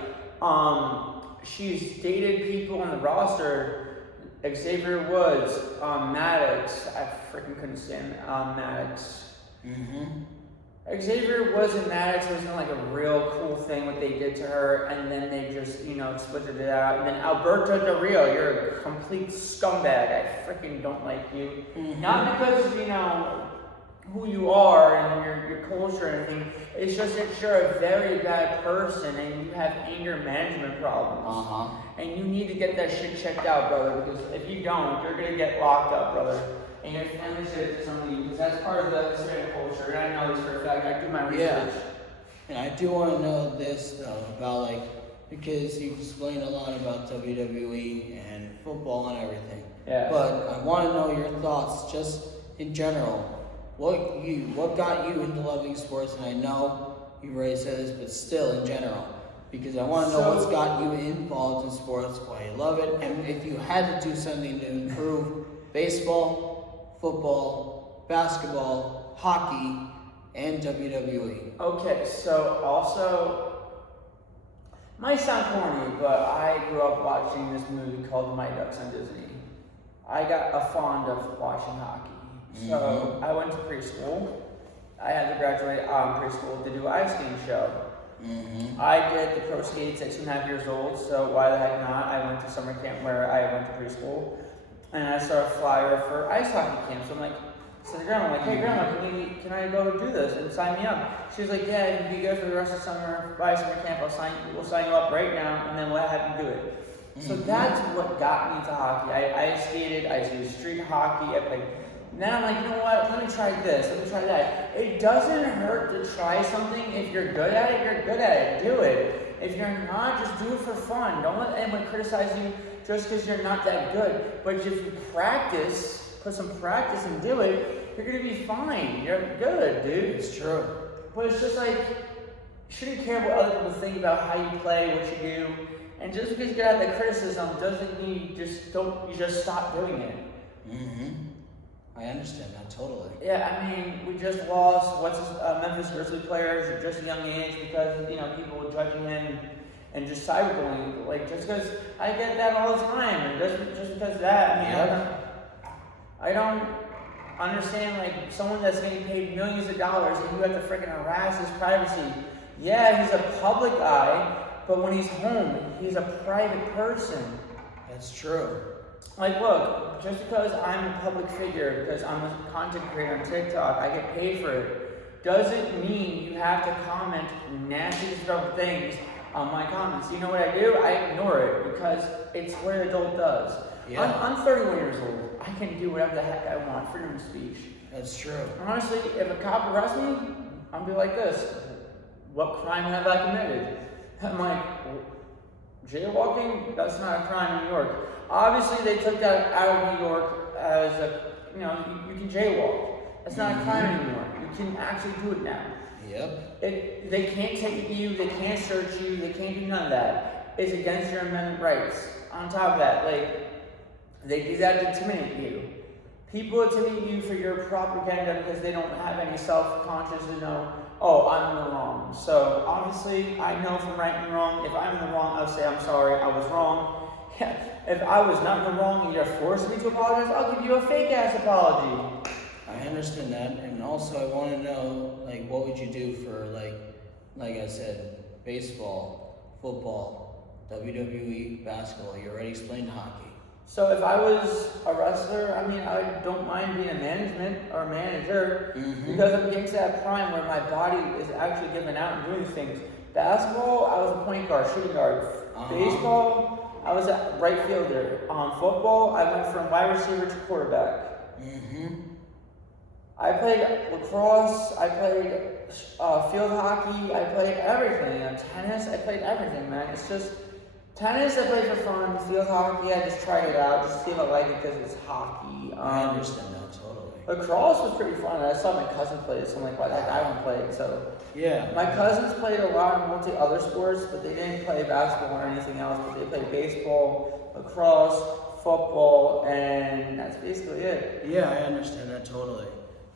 She's dated people on the roster, Xavier Woods, Maddox. I freaking couldn't stand Maddox. Xavier Woods and Maddox wasn't like a real cool thing what they did to her, and then they just, split it out. And then Alberto Del Rio, you're a complete scumbag. I freaking don't like you. Not because, who you are and your culture and everything. It's just that you're a very bad person and you have anger management problems. And you need to get that shit checked out, brother, because if you don't, you're going to get locked up, brother. And your family should do something because that's part of the Hispanic culture. And I know this for a fact. I do my research. Yeah. And I do want to know this, though, about because you've explained a lot about WWE and football and everything. Yeah. But I want to know your thoughts just in general. What got you into loving sports? And I know you've already said this, but still in general, because I want to know what's got you involved in sports, why you love it, and if you had to do something to improve baseball, football, basketball, hockey, and WWE. Okay, so also, might sound corny, but I grew up watching this movie called My Ducks on Disney. I got fond of watching hockey. So I went to preschool. I had to graduate preschool to do an ice skating show. I did the pro skates at 2.5 years old, so why the heck not? I went to summer camp where I went to preschool, and I saw a flyer for ice hockey camp. So I'm like, to the grandma, I'm like, hey grandma, can I go do this and sign me up? She was like, yeah, you can be good for the rest of summer, by summer camp, we'll sign you up right now, and then we'll have you do it. So that's what got me to hockey. I ice skated, I did street hockey, I played. Then I'm like, you know what, let me try this, let me try that. It doesn't hurt to try something. If you're good at it, you're good at it. Do it. If you're not, just do it for fun. Don't let anyone criticize you just because you're not that good. But if you practice, put some practice and do it, you're going to be fine. You're good, dude. It's true. But it's just like, you shouldn't care what other people think about how you play, what you do. And just because you get out that criticism doesn't mean you just stop doing it. I understand that totally. Yeah, I mean, we just lost Memphis Grizzlies players at just a young age because people were judging him and just cyberbullying. Like just because I get that all the time, and just because of that, I don't understand someone that's getting paid millions of dollars and you have to freaking harass his privacy. Yeah, he's a public eye, but when he's home, he's a private person. That's true. Like, look, just because I'm a public figure, because I'm a content creator on TikTok, I get paid for it, doesn't mean you have to comment nasty, disrespectful things on my comments. You know what I do? I ignore it because it's what an adult does. Yeah. I'm 31 years old. I can do whatever the heck I want. Freedom of speech. That's true. Honestly, if a cop arrests me, I'll be like this. What crime have I committed? I'm like, jaywalking? That's not a crime in New York. Obviously, they took that out of New York as a, you can jaywalk. That's not a crime anymore. You can actually do it now. Yep. They can't take you, they can't search you, they can't do none of that. It's against your amendment rights. On top of that, they do that to intimidate you. People intimidate you for your propaganda because they don't have any self-conscious to know, oh, I'm in the wrong. So obviously, I know from right and wrong. If I'm in the wrong, I'll say I'm sorry, I was wrong. Yeah. If I was not in the wrong and you're forcing me to apologize, I'll give you a fake-ass apology. I understand that, and also I want to know, what would you do for, like I said, baseball, football, WWE, basketball? You already explained hockey. So if I was a wrestler, I don't mind being a management or a manager because I'm getting to that prime where my body is actually giving out and doing things. Basketball, I was a point guard, shooting guard. Baseball, I was a right fielder. Football, I went from wide receiver to quarterback. I played lacrosse, I played field hockey, I played everything. Tennis, I played everything, man. It's just, tennis I played for fun, field hockey, I just tried it out, just see if I like it because it's hockey. I understand that totally. Lacrosse was pretty fun. I saw my cousin play it, so I'm like, why that guy won't play it? So yeah. My cousins played a lot of multi-other sports, but they didn't play basketball or anything else, but they played baseball, lacrosse, football, and that's basically it. Yeah, I understand that totally.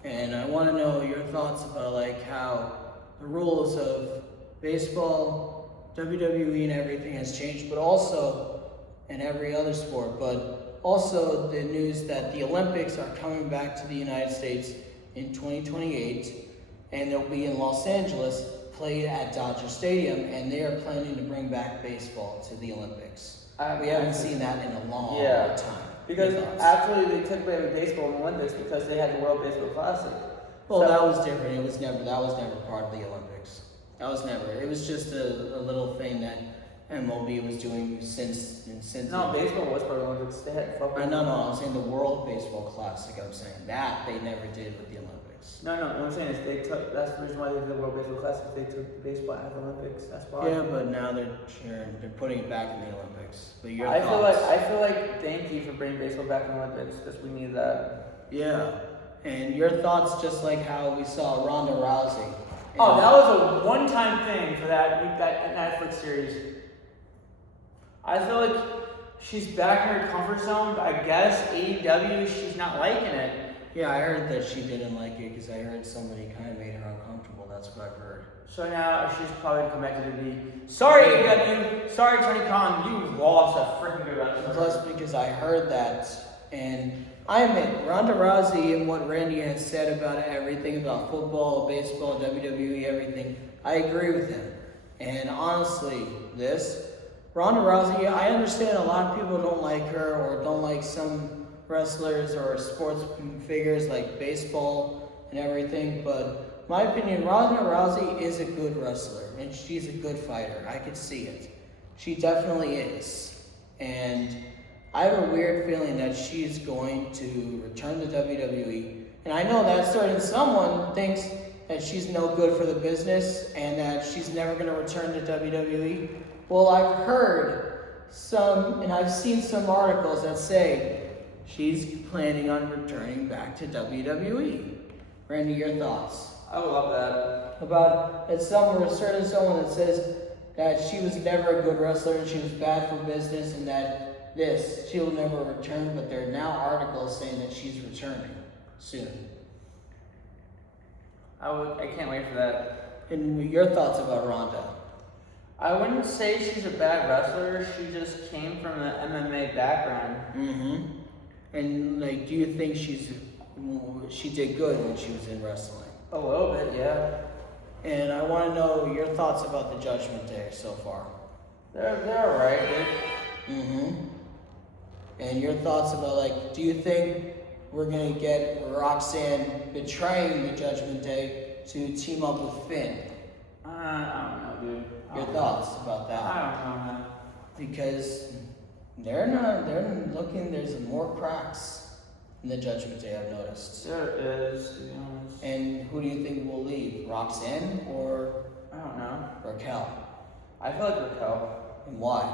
And I want to know your thoughts about how the rules of baseball, WWE and everything has changed, but also in every other sport, but also the news that the Olympics are coming back to the United States in 2028, and they'll be in Los Angeles, played at Dodger Stadium, and they are planning to bring back baseball to the Olympics. We haven't seen that in a long time. Because actually they took away baseball in the Olympics because they had the World Baseball Classic. Well, that was different. That was never part of the Olympics. It was just a little thing that MLB was doing since. No, baseball was part of the Olympics. They had football. No, I'm saying the World Baseball Classic. I'm saying that they never did with the Olympics. No, what I'm saying is that's the reason why they did the World Baseball Classic. They took baseball out of the Olympics. That's why. Yeah, but now they're putting it back in the Olympics. But I feel like thank you for bringing baseball back in the Olympics because we need that. Yeah, and your thoughts, just like how we saw Ronda Rousey. Oh, that was a one-time thing for that Netflix series. I feel like she's back in her comfort zone, but I guess AEW, she's not liking it. Yeah, I heard that she didn't like it because I heard somebody kind of made her uncomfortable. That's what I've heard. So now she's probably come back to WWE. Sorry, AEW. Sorry, Tony Khan. You lost a freaking good wrestler. Plus, because I heard that, and I admit, Ronda Rousey and what Randy has said about everything, about football, baseball, WWE, everything, I agree with him. And honestly, Ronda Rousey, I understand a lot of people don't like her or don't like some wrestlers or sports figures like baseball and everything, but my opinion, Ronda Rousey is a good wrestler and she's a good fighter. I could see it. She definitely is. And I have a weird feeling that she's going to return to WWE. And I know that certain someone thinks that she's no good for the business and that she's never going to return to WWE. Well, I've heard some, and I've seen some articles that say she's planning on returning back to WWE. Randy, your thoughts? I would love that. About someone that says that she was never a good wrestler and she was bad for business and that she'll never return, but there are now articles saying that she's returning soon. I can't wait for that. And your thoughts about Ronda? I wouldn't say she's a bad wrestler. She just came from an MMA background. And do you think she did good when she was in wrestling? A little bit, yeah. And I want to know your thoughts about the Judgment Day so far. They're alright, dude. And your thoughts about, like, do you think we're going to get Roxanne betraying the Judgment Day to team up with Finn? I don't know, dude. Your thoughts about that? I don't know, man. Because they're looking, there's more cracks in the Judgment Day, I've noticed. There is, to be honest. And who do you think will leave? Roxanne or I don't know. Raquel? I feel like Raquel. And why?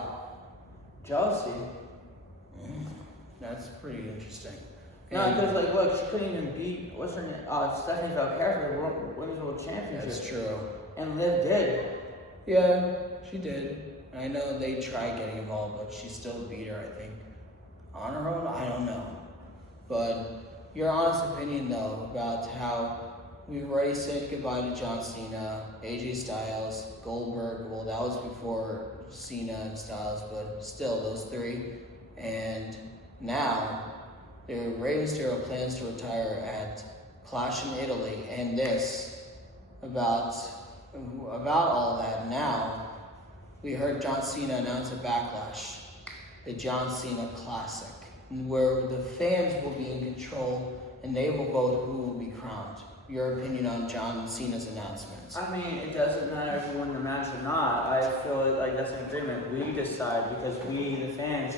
Jealousy. That's pretty interesting. No, because like, look, she couldn't even beat what's her name, Stephanie Valkyrie for the Women's World Championship. That's true. And Liv did. Yeah, she did. I know they tried getting involved, but she still beat her, I think. On her own? I don't know. But your honest opinion, though, about how we've already said goodbye to John Cena, AJ Styles, Goldberg. Well, that was before Cena and Styles, but still, those three. And now, Rey Mysterio plans to retire at Clash in Italy. And this, about all that, now, we heard John Cena announce a Backlash, the John Cena Classic, where the fans will be in control and they will vote who will be crowned. Your opinion on John Cena's announcements? I mean, it doesn't matter if you win the match or not. I feel like that's an agreement. We decide because we, the fans,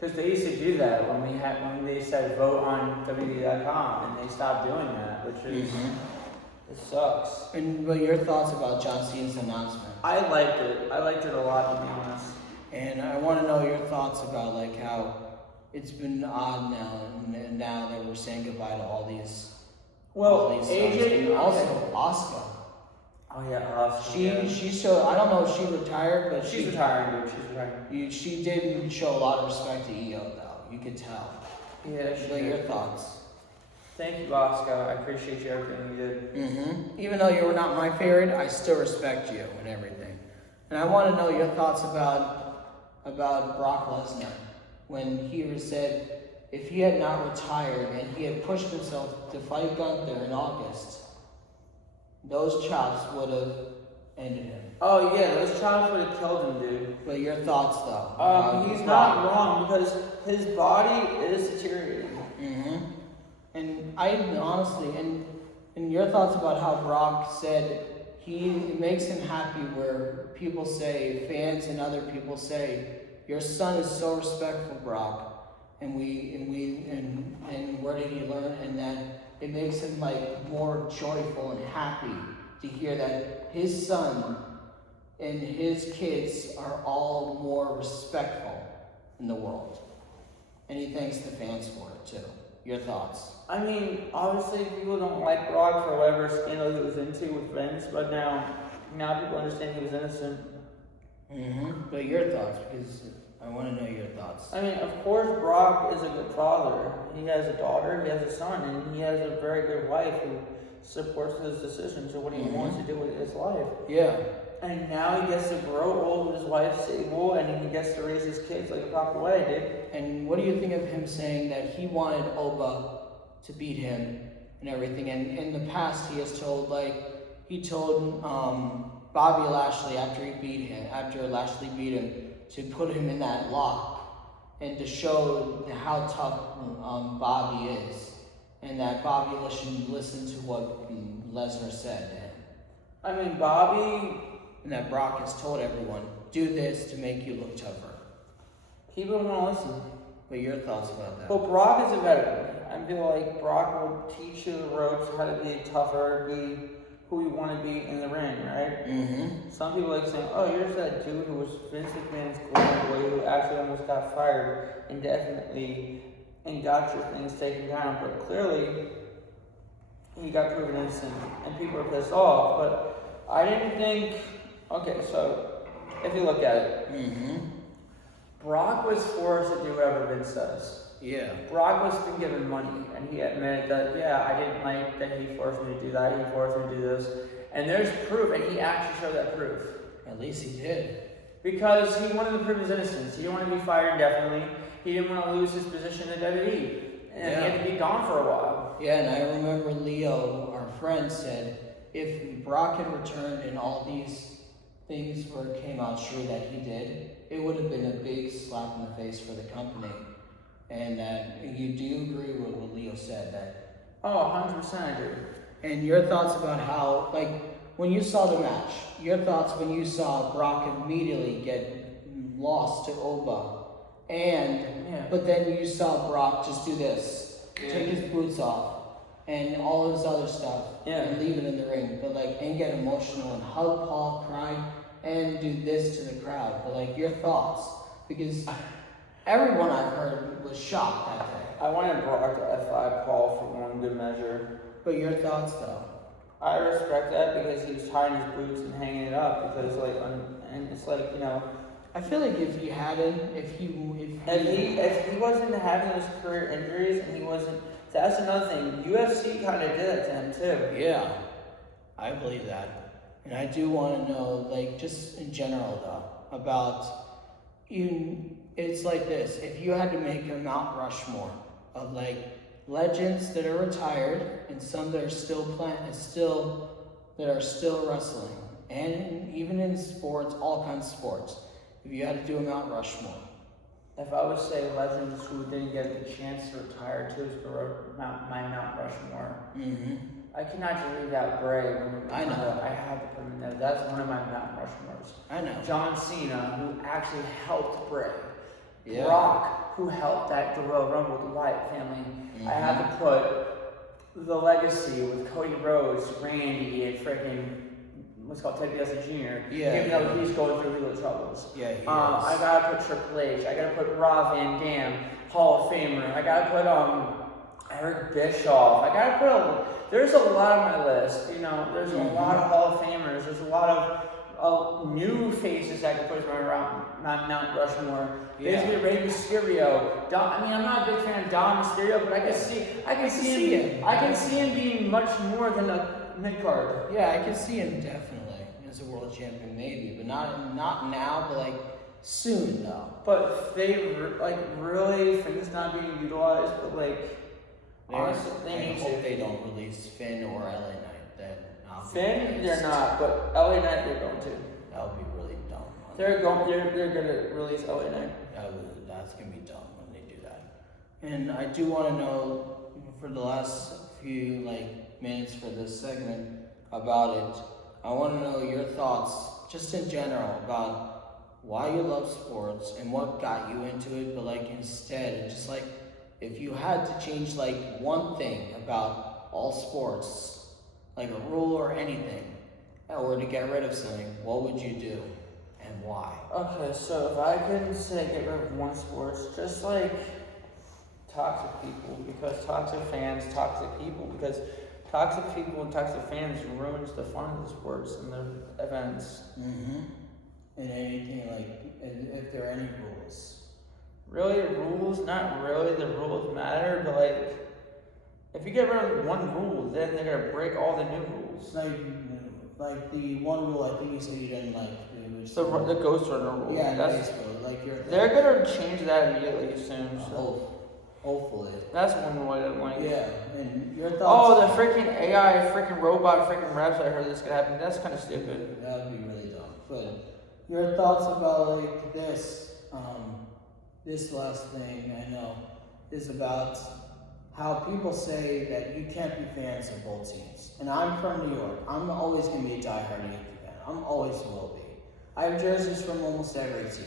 because they used to do that when they said vote on WWE.com and they stopped doing that, which is it sucks. But your thoughts about John Cena's announcement? I liked it. I liked it a lot, to be honest. And I want to know your thoughts about like how it's been odd now, and now that we're saying goodbye to all these. AJ and also Asuka. Oh yeah, Asuka. She showed. I don't know if she retired, but she's retiring, dude. She's retiring. She did show a lot of respect to Io, though. You could tell. Yeah, she But did. your thoughts? Thank you, Asuka. I appreciate you everything you did. Even though you were not my favorite, I still respect you and everything. And I want to know your thoughts about Brock Lesnar when he said if he had not retired and he had pushed himself to fight Gunther in August, those chops would have ended him. Oh yeah, those chops would have killed him, dude. But your thoughts, though? He's not wrong because his body is deteriorating. And I honestly, and your thoughts about how Brock said it makes him happy where people say, fans and other people say, your son is so respectful, Brock. And where did he learn? And that it makes him like more joyful and happy to hear that his son and his kids are all more respectful in the world. And he thanks the fans for it too. Your thoughts? I mean, obviously people don't like Brock for whatever scandal he was into with Vince, but now people understand he was innocent. But your thoughts, because I want to know your thoughts. I mean, of course, Brock is a good father. He has a daughter, he has a son, and he has a very good wife who supports his decisions or what he wants to do with his life. Yeah. And now he gets to grow old with his wife's able, and he gets to raise his kids like a proper way, dude. And what do you think of him saying that he wanted Oba to beat him and everything? And in the past, he told Bobby Lashley after Lashley beat him, to put him in that lock and to show how tough Bobby is, and that Bobby should listen to what Lesnar said to him. I mean, Bobby... And that Brock has told everyone, do this to make you look tougher. People don't want to listen. But your thoughts about that? Well, Brock is a veteran. I feel like Brock will teach you the ropes, how to be tougher, be who you want to be in the ring, right? Some people like saying, oh, you're just that dude who was Vince McMahon's golden boy who actually almost got fired indefinitely and got your things taken down. But clearly, he got proven innocent and people are pissed off. But I didn't think... Okay, so if you look at it, Brock was forced to do whatever Vince does. Yeah. Brock was been given money, and he admitted that, yeah, I didn't like that he forced me to do that, he forced me to do this. And there's proof, and he actually showed that proof. At least he did. Because he wanted to prove his innocence. He didn't want to be fired indefinitely. He didn't want to lose his position in WWE. And he had to be gone for a while. Yeah, and I remember Leo, our friend, said if Brock had returned and all these things came out true that he did, it would have been a big slap in the face for the company. and that you do agree with what Leo said that. Oh, 100% I do. And your thoughts about how, like, when you saw the match, your thoughts when you saw Brock immediately get lost to Oba, but then you saw Brock just do this, take his boots off, and all this other stuff, and leave it in the ring, but like, and get emotional and hug Paul, cry, and do this to the crowd. But like, your thoughts, because everyone I've heard was shocked that day. I wanted Brock to F5 Paul for one good measure. But your thoughts though? I respect that because he was tying his boots and hanging it up because and it's like, you know. I feel like if he hadn't, if he wasn't having those career injuries and he wasn't, that's another thing. UFC kind of did that to him too. Yeah, I believe that. And I do want to know, like, just in general though, about even, it's like this, if you had to make a Mount Rushmore of like legends that are retired and some that are still that are still wrestling, and even in sports, all kinds of sports, if you had to do a Mount Rushmore. If I would say legends who didn't get the chance to retire too, is my Mount Rushmore. Mm-hmm. I cannot just leave out Bray. I know. I have to put him in there. That's one of my Mount Rushmores. I know. John Cena, who actually helped Bray. Yeah. Brock, who helped that Royal Rumble with the Wyatt family. Mm-hmm. I have to put the legacy with Cody Rhodes, Randy, and freaking what's called Ted DiBiase Jr. Yeah. Even though he's going through legal troubles. Yeah, he is. I gotta put Triple H. I gotta put Rob Van Dam, Hall of Famer. I gotta put Eric Bischoff. I gotta put there's a lot on my list. You know, there's a lot of Hall of Famers. There's a lot of new faces I can put around Mount Rushmore. Basically, Rey Mysterio. I'm not a big fan of Dom Mysterio, but I can see him being much more than a mid-card. Yeah, I can see him definitely as a world champion, maybe, but not now, but like soon though. But they really Finn's not being utilized, but like honestly, I hope they don't release Finn or LA Knight. Finn, they're not, but LA Knight they're going to. That would be really dumb. They're gonna release LA Knight. That's gonna be dumb when they do that. And I do want to know, for the last few minutes for this segment about it, I want to know your thoughts, just in general, about why you love sports and what got you into it. But instead, just if you had to change one thing about all sports, like a rule or anything, or to get rid of something, what would you do and why? Okay, so if I could say get rid of one sport, just toxic people, because toxic fans, toxic people, because toxic people and toxic fans ruins the fun of the sports and the events. Mm-hmm. And anything if there are any rules. Really, rules? Not really. The rules matter, but if you get rid of one rule, then they're gonna break all the new rules. Like the one rule I think you said you didn't like. It was the ghost runner rule. Yeah, they're gonna change that immediately soon. So. Hopefully. That's one rule I didn't like. Yeah, and your thoughts? Oh, the freaking AI, freaking robot, freaking reps. I heard this could happen. That's kind of stupid. That would be really dumb. But your thoughts about this? This last thing I know is about how people say that you can't be fans of both teams. And I'm from New York. I'm always going to be a diehard Yankee fan. I'm always will be. I have jerseys from almost every team.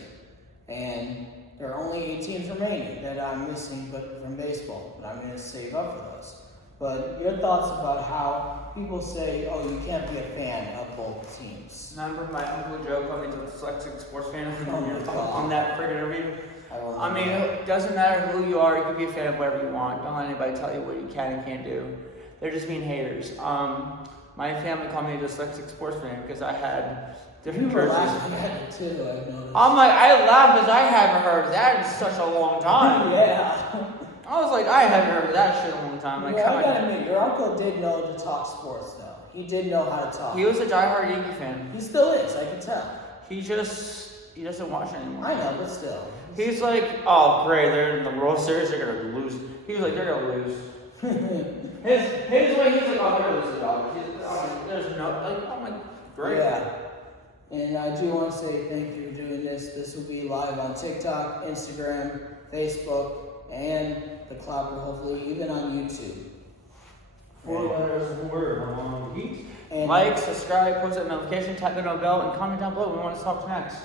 And there are only 8 teams remaining that I'm missing from baseball. But I'm going to save up for those. But your thoughts about how people say, oh, you can't be a fan of both teams. Remember my Uncle Joe coming to the dyslexic sports fan on that freaking interview? I mean, it doesn't matter who you are, you can be a fan of whatever you want. Don't let anybody tell you what you can and can't do. They're just being haters. My family called me a dyslexic sports fan because I had different jerseys. Laughing at it too, I've noticed. I'm like, I laugh because I haven't heard that in such a long time. Yeah. I was like, I haven't heard that shit in a long time. Like, I gotta admit, your uncle did know to talk sports though. He did know how to talk. He was a diehard Yankee fan. He still is, I can tell. He doesn't watch it anymore. I know, but still. He's like, oh great, they're in the World Series, they're gonna lose. He was like, they're gonna lose. his way, he's like, oh, they're gonna lose the Dodgers. There's no, I'm like, great. Yeah. And I do want to say thank you for doing this. This will be live on TikTok, Instagram, Facebook, and the Clapper, hopefully even on YouTube. 4 letters, one word, on heat. And Like, subscribe, post that notification, tap the bell, and comment down below what we want to talk to next.